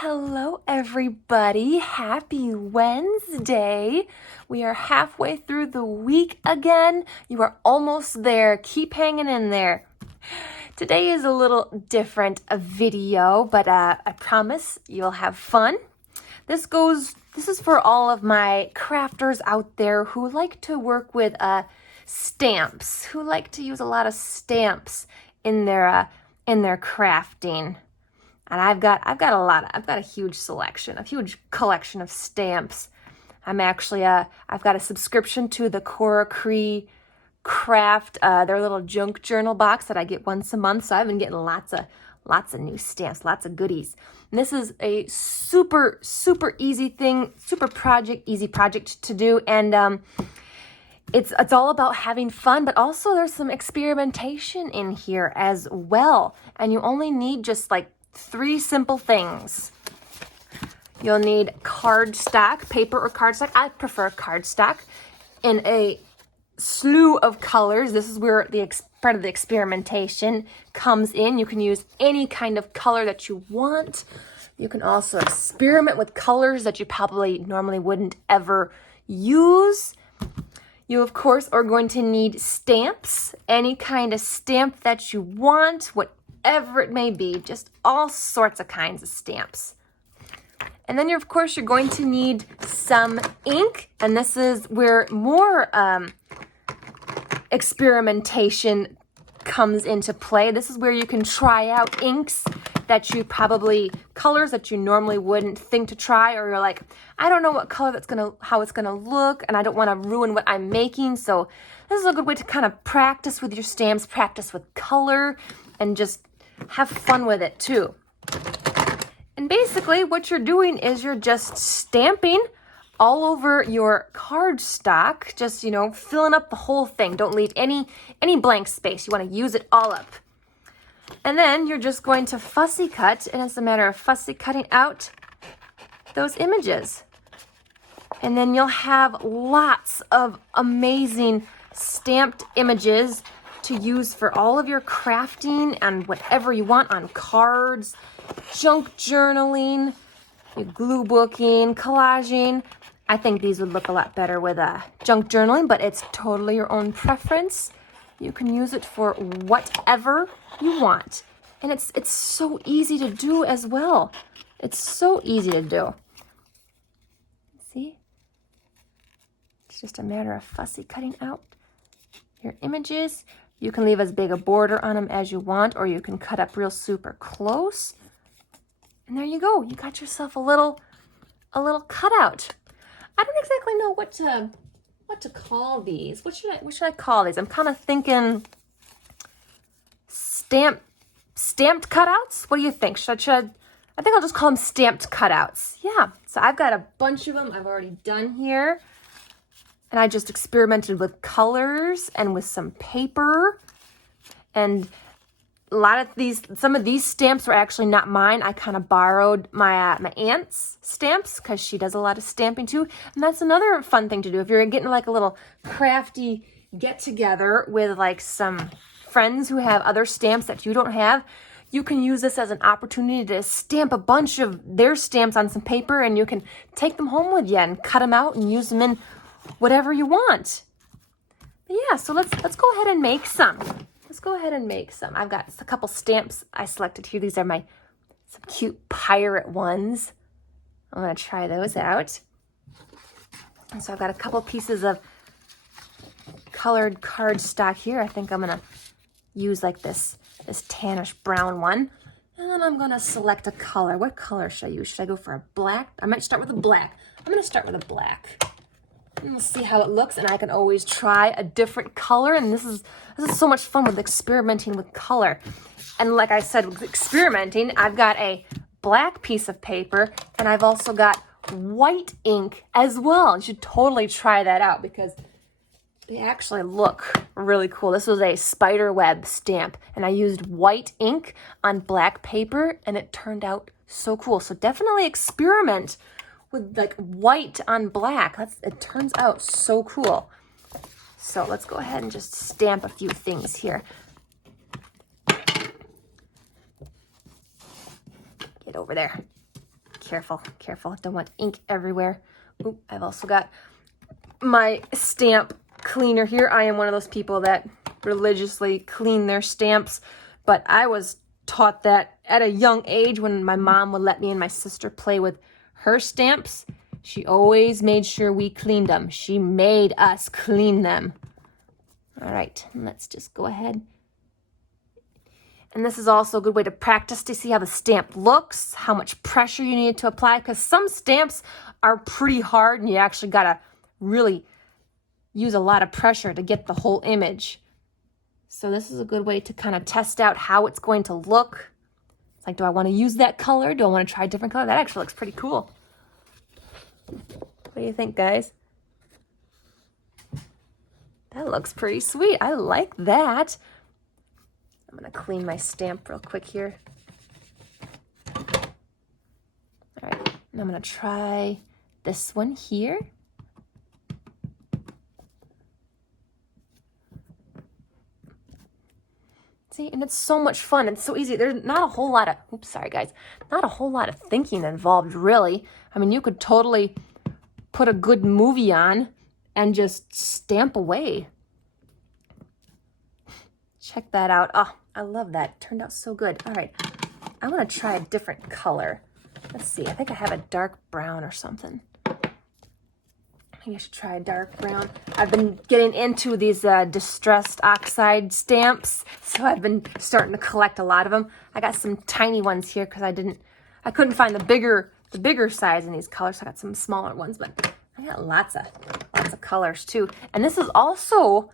Hello, everybody. Happy Wednesday. We are halfway through the week again. You are almost there. Keep hanging in there. Today is a little different video, but I promise you'll have fun. This is for all of my crafters out there who like to work with stamps, who like to use a lot of stamps in their crafting. And I've got a huge selection, a huge collection of stamps. I'm actually, I've got a subscription to the Cora Cree Craft, their little junk journal box that I get once a month. So I've been getting lots of new stamps, lots of goodies. And this is a super easy thing, easy project to do. And it's all about having fun, but also there's some experimentation in here as well. And you only need just like 3 simple things. You'll need cardstock, paper or cardstock. I prefer cardstock in a slew of colors. This is where the part of the experimentation comes in. You can use any kind of color that you want. You can also experiment with colors that you probably normally wouldn't ever use. You, of course, are going to need stamps, any kind of stamp that you want, whatever it may be, just all sorts of kinds of stamps. And then, of course, you're going to need some ink, and this is where more experimentation comes into play. This is where you can try out inks colors that you normally wouldn't think to try, or you're like, I don't know what color how it's gonna look, and I don't want to ruin what I'm making. So this is a good way to kind of practice with your stamps, practice with color, and just have fun with it too. And basically what you're doing is you're just stamping all over your cardstock, just, filling up the whole thing. Don't leave any blank space. You want to use it all up. And then you're just going to fussy cut, and it's a matter of fussy cutting out those images. And then you'll have lots of amazing stamped images to use for all of your crafting and whatever you want on cards, junk journaling, your glue booking, collaging. I think these would look a lot better with junk journaling, but it's totally your own preference. You can use it for whatever you want. And it's so easy to do as well. It's so easy to do. See? It's just a matter of fussy cutting out your images. You can leave as big a border on them as you want, or you can cut up real super close. And there you go. You got yourself a little cutout. I don't exactly know what to call these. What should I call these? I'm kind of thinking stamped cutouts. What do you think? I think I'll just call them stamped cutouts. Yeah. So I've got a bunch of them I've already done here. And I just experimented with colors and with some paper. And some of these stamps were actually not mine. I kind of borrowed my aunt's stamps because she does a lot of stamping too. And that's another fun thing to do. If you're getting like a little crafty get together with like some friends who have other stamps that you don't have, you can use this as an opportunity to stamp a bunch of their stamps on some paper, and you can take them home with you and cut them out and use them in whatever you want. But yeah, so let's go ahead and make some. Let's go ahead and make some. I've got a couple stamps I selected here. These are some cute pirate ones. I'm going to try those out. And so I've got a couple pieces of colored cardstock here. I think I'm going to use like this tannish brown one. And then I'm going to select a color. What color should I use? Should I go for a black? I might start with a black. I'm going to start with a black. And we'll see how it looks, and I can always try a different color. And this is so much fun with experimenting with color. And like I said, with experimenting, I've got a black piece of paper, and I've also got white ink as well. You should totally try that out because they actually look really cool. This was a spider web stamp, and I used white ink on black paper, and it turned out so cool. So definitely experiment with like white on black. It turns out so cool. So let's go ahead and just stamp a few things here. Get over there. careful, careful. Don't want ink everywhere. Oop, I've also got my stamp cleaner here. I am one of those people that religiously clean their stamps, but I was taught that at a young age when my mom would let me and my sister play with her stamps. She always made sure we cleaned them. She made us clean them. All right, let's just go ahead. And this is also a good way to practice to see how the stamp looks, how much pressure you need to apply, because some stamps are pretty hard and you actually gotta really use a lot of pressure to get the whole image. So this is a good way to kind of test out how it's going to look. It's like, do I want to use that color? Do I want to try a different color? That actually looks pretty cool. What do you think, guys? That looks pretty sweet. I like that. I'm going to clean my stamp real quick here. All right, and I'm going to try this one here. See, and it's so much fun. It's so easy. There's not a whole lot of, oops, sorry guys, not a whole lot of thinking involved, really. I mean, you could totally put a good movie on and just stamp away. Check that out. Oh, I love that. It turned out so good. All right, I want to try a different color. Let's see. I think I have a dark brown or something. I think I should try a dark brown. I've been getting into these distressed oxide stamps, so I've been starting to collect a lot of them. I got some tiny ones here because I couldn't find the bigger size in these colors. So I got some smaller ones, but I got lots of colors too. And this is also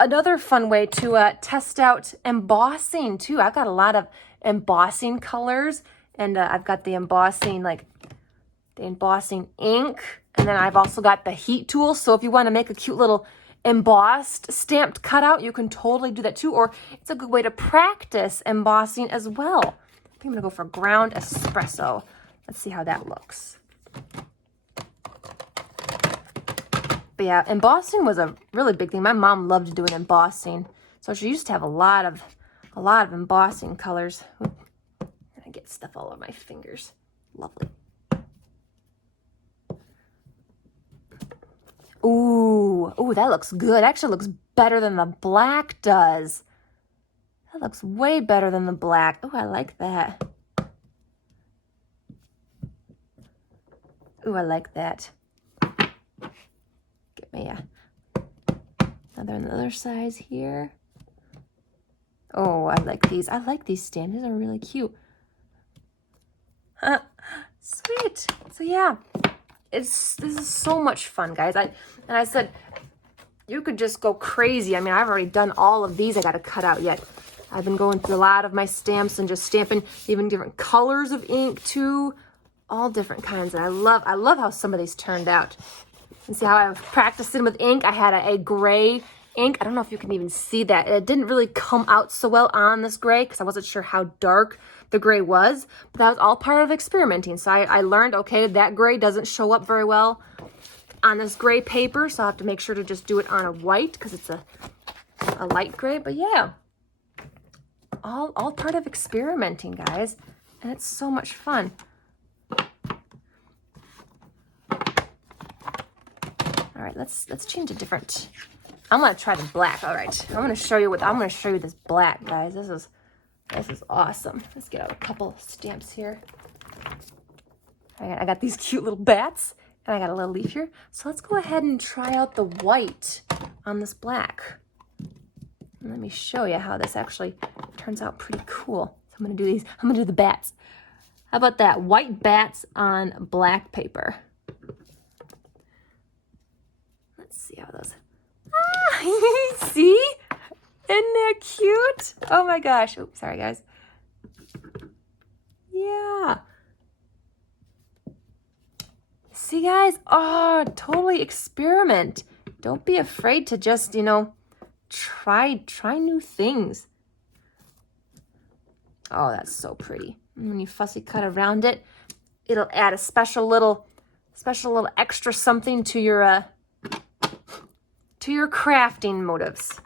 another fun way to test out embossing too. I've got a lot of embossing colors, and I've got the embossing ink, and then I've also got the heat tool. So if you want to make a cute little embossed stamped cutout, you can totally do that too. Or it's a good way to practice embossing as well. I think I'm gonna go for ground espresso. Let's see how that looks. But yeah, embossing was a really big thing. My mom loved doing embossing, so she used to have a lot of embossing colors. Oop. And I get stuff all over my fingers. Lovely. Ooh, that looks good. Actually looks better than the black does. That looks way better than the black. Oh, I like that. Ooh, I like that. Get me another size here. Oh, I like these. I like these stamps. These are really cute. Sweet. So yeah. This is so much fun, guys. I said you could just go crazy. I mean, I've already done all of these I got to cut out yet. I've been going through a lot of my stamps and just stamping even different colors of ink too, all different kinds. And I love how some of these turned out. And see how I've practiced it with ink. I had a gray ink. I don't know if you can even see that. It didn't really come out so well on this gray because I wasn't sure how dark the gray was, but that was all part of experimenting. So I learned, okay, that gray doesn't show up very well on this gray paper, so I have to make sure to just do it on a white because it's a light gray. But yeah, all part of experimenting, guys, and it's so much fun. All right, let's change a different. I'm gonna try the black. All right, I'm gonna show you this black, guys. This is awesome. Let's get out a couple stamps here. I got these cute little bats, and I got a little leaf here. So let's go ahead and try out the white on this black. And let me show you how this actually turns out pretty cool. So I'm gonna do these. I'm gonna do the bats. How about that? White bats on black paper. Let's see how those. See? Isn't that cute? Oh my gosh. Oh, sorry guys. Yeah. See guys? Oh, totally experiment. Don't be afraid to just, try new things. Oh, that's so pretty. And when you fussy cut around it, it'll add a special little extra something to your crafting motives.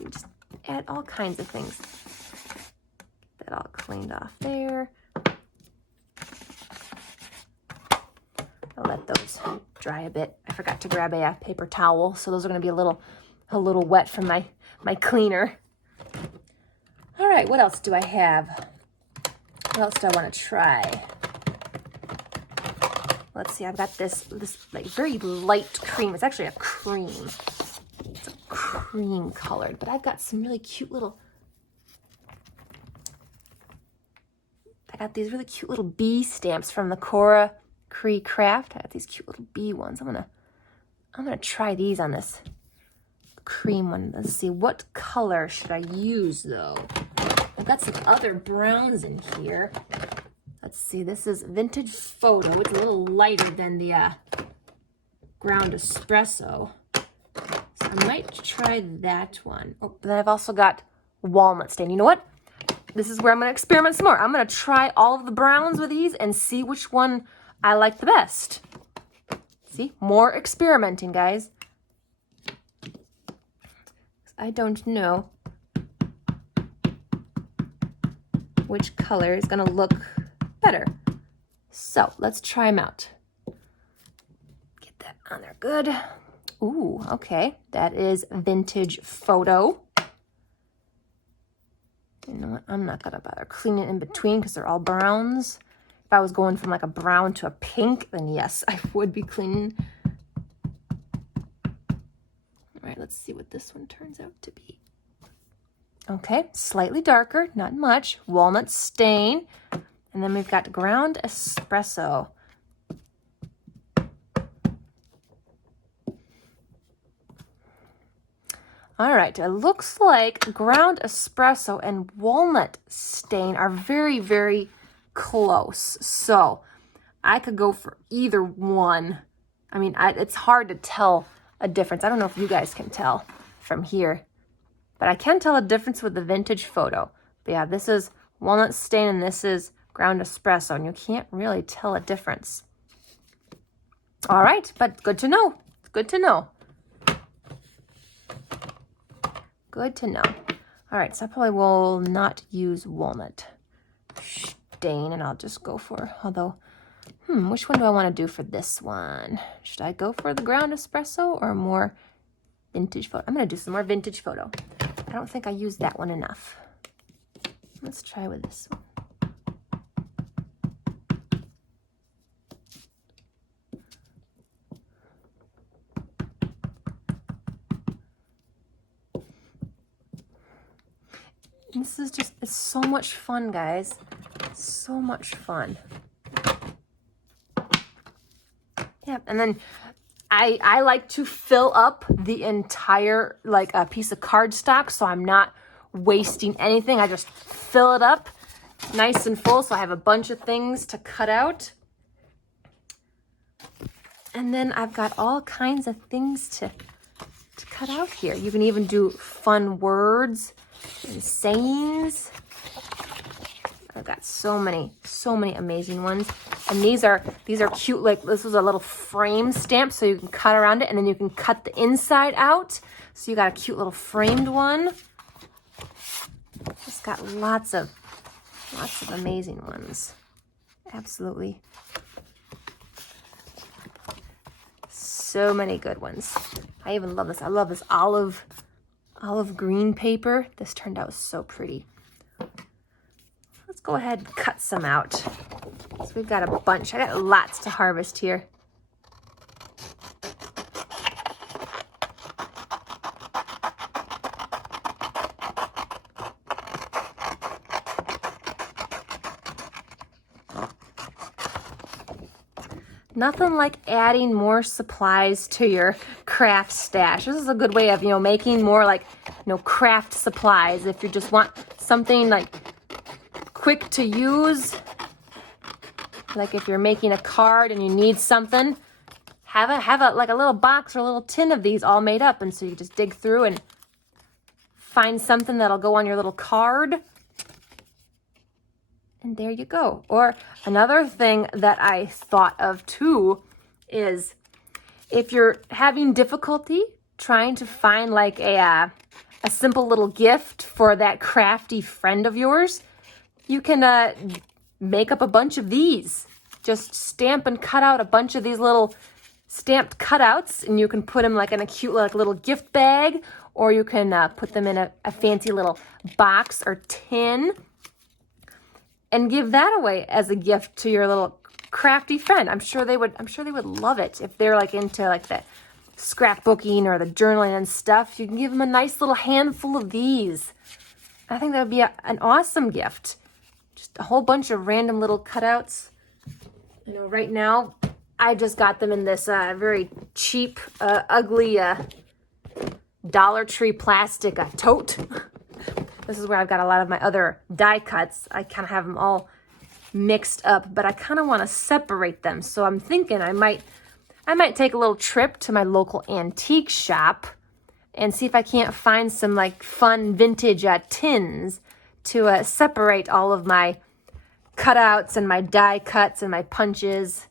You just add all kinds of things. Get that all cleaned off there. those dry a bit. I forgot to grab a paper towel, so those are going to be a little wet from my cleaner. All right, what else do I have? What else do I want to try? Let's see, I've got this like very light cream. It's actually a cream. It's a cream colored, but I've got some really cute little, I got these really cute little bee stamps from the Cora Cree Craft. I got these cute little bee ones. I'm gonna try these on this cream one. Let's see, what color should I use though? I've got some other browns in here. Let's see, this is Vintage Photo. It's a little lighter than the Ground Espresso. So I might try that one. Oh, but then I've also got Walnut Stain. You know what? This is where I'm going to experiment some more. I'm going to try all of the browns with these and see which one I like the best. See? More experimenting, guys. I don't know which color is going to look better. So let's try them out. Get that on there good. Ooh, okay. That is Vintage Photo. You know what? I'm not gonna bother cleaning in between because they're all browns. If I was going from like a brown to a pink, then yes, I would be cleaning. All right, let's see what this one turns out to be. Okay, slightly darker, not much. Walnut Stain. And then we've got Ground Espresso. All right, it looks like Ground Espresso and Walnut Stain are very, very close. So I could go for either one. I mean, it's hard to tell a difference. I don't know if you guys can tell from here, but I can tell a difference with the Vintage Photo. But yeah, this is Walnut Stain and this is Ground Espresso, and you can't really tell a difference. All right, but good to know. Good to know. Good to know. All right, so I probably will not use Walnut Stain, and I'll just go for, although, which one do I want to do for this one? Should I go for the Ground Espresso or more Vintage Photo? I'm going to do some more Vintage Photo. I don't think I used that one enough. Let's try with this one. This is just, it's so much fun, guys. So much fun. Yeah, and then I like to fill up the entire, like, a piece of cardstock, so I'm not wasting anything. I just fill it up nice and full, so I have a bunch of things to cut out. And then I've got all kinds of things to cut out here. You can even do fun words and sayings. I've got so many amazing ones. And these are cute. Like, this was a little frame stamp, so you can cut around it, and then you can cut the inside out. So you got a cute little framed one. Just got lots of amazing ones. Absolutely. So many good ones. I even love this. I love this olive green paper. This turned out so pretty. Let's go ahead and cut some out. So we've got a bunch. I got lots to harvest here. Nothing like adding more supplies to your craft stash. This is a good way of, making more, like, craft supplies. If you just want something like quick to use, like if you're making a card and you need something, have a like a little box or a little tin of these all made up, and so you just dig through and find something that'll go on your little card. And there you go. Or another thing that I thought of too is if you're having difficulty trying to find like a simple little gift for that crafty friend of yours, you can make up a bunch of these. just stamp and cut out a bunch of these little stamped cutouts, and you can put them like in a cute like little gift bag, or you can put them in a fancy little box or tin and give that away as a gift to your little crafty friend. I'm sure they would love it if they're like into like the scrapbooking or the journaling and stuff. You can give them a nice little handful of these. I think that would be an awesome gift. Just a whole bunch of random little cutouts. You know, right now I just got them in this very cheap, ugly Dollar Tree plastic tote. This is where I've got a lot of my other die cuts. I kind of have them all mixed up, but I kind of want to separate them. So I'm thinking I might take a little trip to my local antique shop and see if I can't find some like fun vintage tins to separate all of my cutouts and my die cuts and my punches.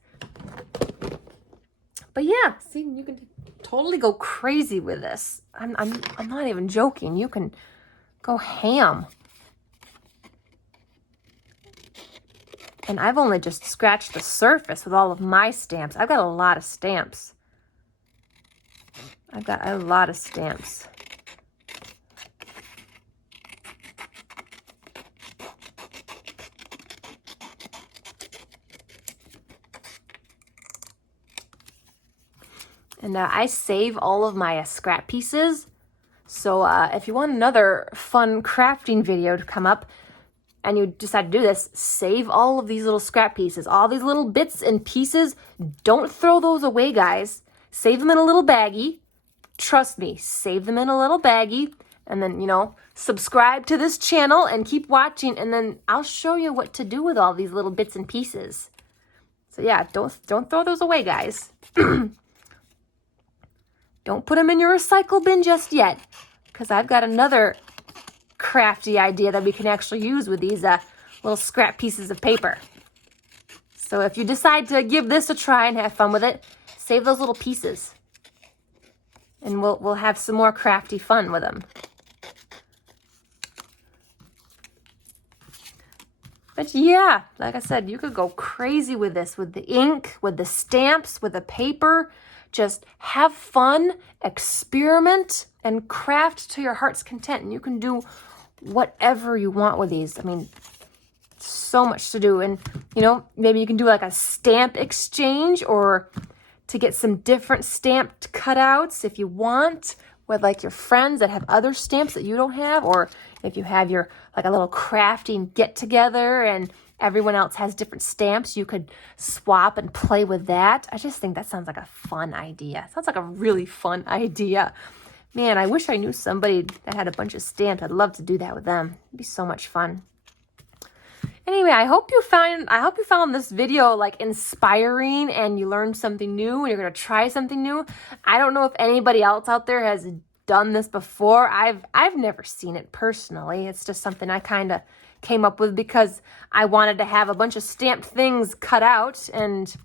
But yeah, see, you can totally go crazy with this. I'm not even joking. You can go ham. And I've only just scratched the surface with all of my stamps. I've got a lot of stamps. I've got a lot of stamps. And I save all of my scrap pieces. So if you want another fun crafting video to come up and you decide to do this, save all of these little scrap pieces, all these little bits and pieces. Don't throw those away, guys. Save them in a little baggie. Trust me, save them in a little baggie. And then, you know, subscribe to this channel and keep watching. And then I'll show you what to do with all these little bits and pieces. So yeah, don't throw those away, guys. Don't put them in your recycle bin just yet, because I've got another crafty idea that we can actually use with these little scrap pieces of paper. So if you decide to give this a try and have fun with it, save those little pieces. And we'll have some more crafty fun with them. But yeah, like I said, you could go crazy with this, with the ink, with the stamps, with the paper. Just have fun, experiment, and craft to your heart's content. And you can do whatever you want with these. I mean, so much to do. And, you know, maybe you can do like a stamp exchange, or to get some different stamped cutouts if you want, with like your friends that have other stamps that you don't have, or if you have your like a little crafting get together and everyone else has different stamps, you could swap and play with that. I just think that sounds like a fun idea. It sounds like a really fun idea. Man, I wish I knew somebody that had a bunch of stamps. I'd love to do that with them. It'd be so much fun. Anyway, I hope you found this video like inspiring and you learned something new and you're going to try something new. I don't know if anybody else out there has done this before. I've never seen it personally. It's just something I kind of came up with because I wanted to have a bunch of stamped things cut out, and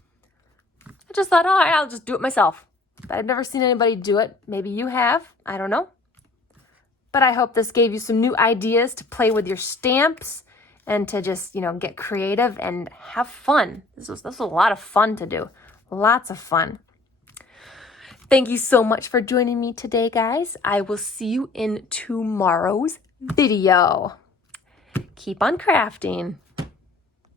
I just thought, all right, I'll just do it myself. But I've never seen anybody do it. Maybe you have. I don't know. But I hope this gave you some new ideas to play with your stamps and to just, you know, get creative and have fun. This was a lot of fun to do. Lots of fun. Thank you so much for joining me today, guys. I will see you in tomorrow's video. Keep on crafting.